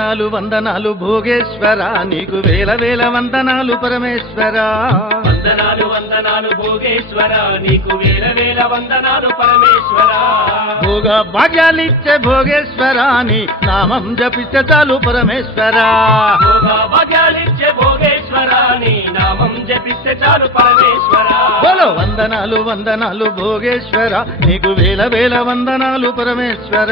వందనాలు వందనాలు భోగేశ్వర నీకు వేల వేల వందనాలు పరమేశ్వర వందనాలు వందనాలు భోగేశ్వర నీకు వేల వేల వందనాలు పరమేశ్వర భోగ భాగ్యాలిచ్చే భోగేశ్వర నీ నామం జపిస్తే చాలు పరమేశ్వర భోగ భాగ్యాలిచ్చే భోగేశ్వర నీ నామం జపిస్తే చాలు పరమేశ్వర బోలో వందనాలు వందనాలు భోగేశ్వర నీకు వేల వేల వందనాలు పరమేశ్వర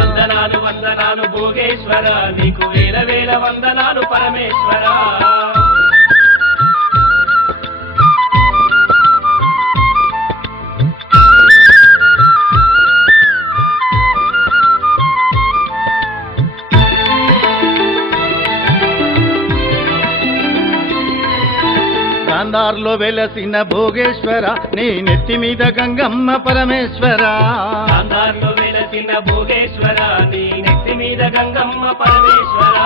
వందనాలు వందనాలు భోగేశ్వర నీకు వేల వేల వందనాలు పరమేశ్వర గాంధార్లో వెలసిన భోగేశ్వర నీ నెత్తి మీద గంగమ్మ పరమేశ్వర గాంధార్లో వెలసిన భోగేశ్వర నీ నెత్తి మీద గంగమ్మ పరమేశ్వర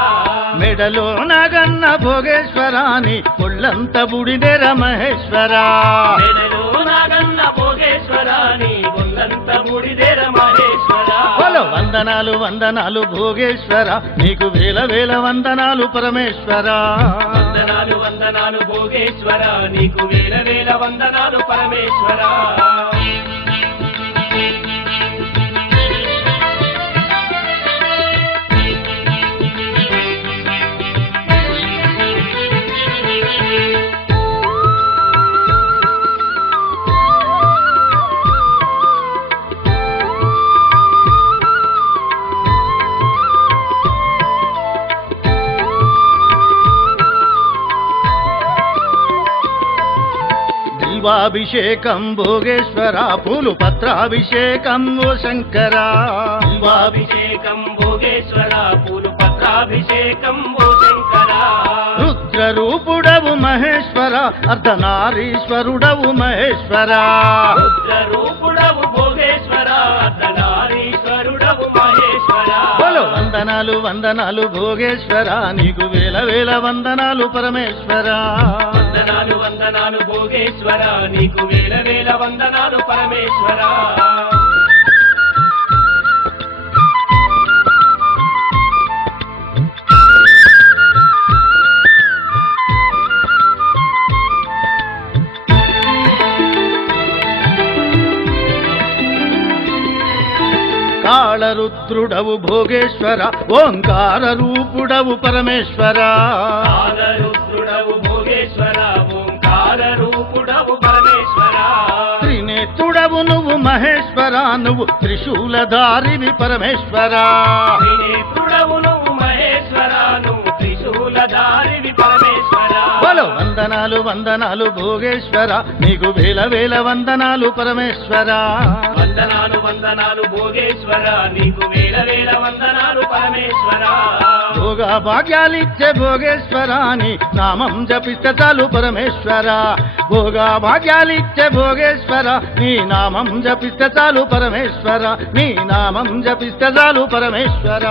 మెడలో నాగన్న భోగేశ్వర నీ ఒళ్ళంత బుడిదెర మహేశ్వర మెడలో నాగన్న భోగేశ్వర నీ ఒళ్ళంత బుడిదెర మహేశ్వర బోలో వందనాలు వందనాలు భోగేశ్వర నీకు వేల వేల వందనాలు పరమేశ్వర వందనాలు వందనాలు భోగేశ్వర నీకు వేల వేల వందనాలు పరమేశ్వర బిల్వాభిషేకం భోగేశ్వర పూలు పత్రాభిషేకం ఓ శంకర బిల్వాభిషేకం భోగేశ్వర పూలు పత్రాభిషేకం ఓ శంకర రుద్రరూపుడవు మహేశ్వర అర్ధనారీశ్వరుడవు మహేశ్వర రుద్రరూపుడవు భోగేశ్వర అర్ధనారీశ్వరుడవు మహేశ్వర బోలో వందనాలు వందనాలు భోగేశ్వర నీకు వేల వేల వందనాలు పరమేశ్వర వందనాలు వందనాలు భోగేశ్వర నీకు వేల వేల వందనాలు పరమేశ్వర కాళరుద్రుడవు భోగేశ్వర ఓంకార రూపుడవు పరమేశ్వర కాళరుద్రుడవు భోగేశ్వర ఓంకార రూపుడవు పరమేశ్వర త్రినేత్రుడవు నువ్వు మహేశ్వర నువ్వు త్రిశూలధారివి పరమేశ్వర త్రినేత్రుడవు నువ్వు మహేశ్వర నువ్వు త్రిశూలధారివి పరమేశ్వర బోలో వందనాలు వందనాలు భోగేశ్వర నీకు వేల వేల వందనాలు పరమేశ్వర వందనాలు వందనాలు భోగేశ్వర నీకు వేల వేల వందనాలు పరమేశ్వర భోగ భాగ్యాలిచ్చే భోగేశ్వర నీ నామం జపిస్తే చాలు పరమేశ్వర భోగ భాగ్యాలిచ్చే భోగేశ్వర నీ నామం జపిస్తే చాలు పరమేశ్వర నీ నామం జపిస్తే చాలు పరమేశ్వర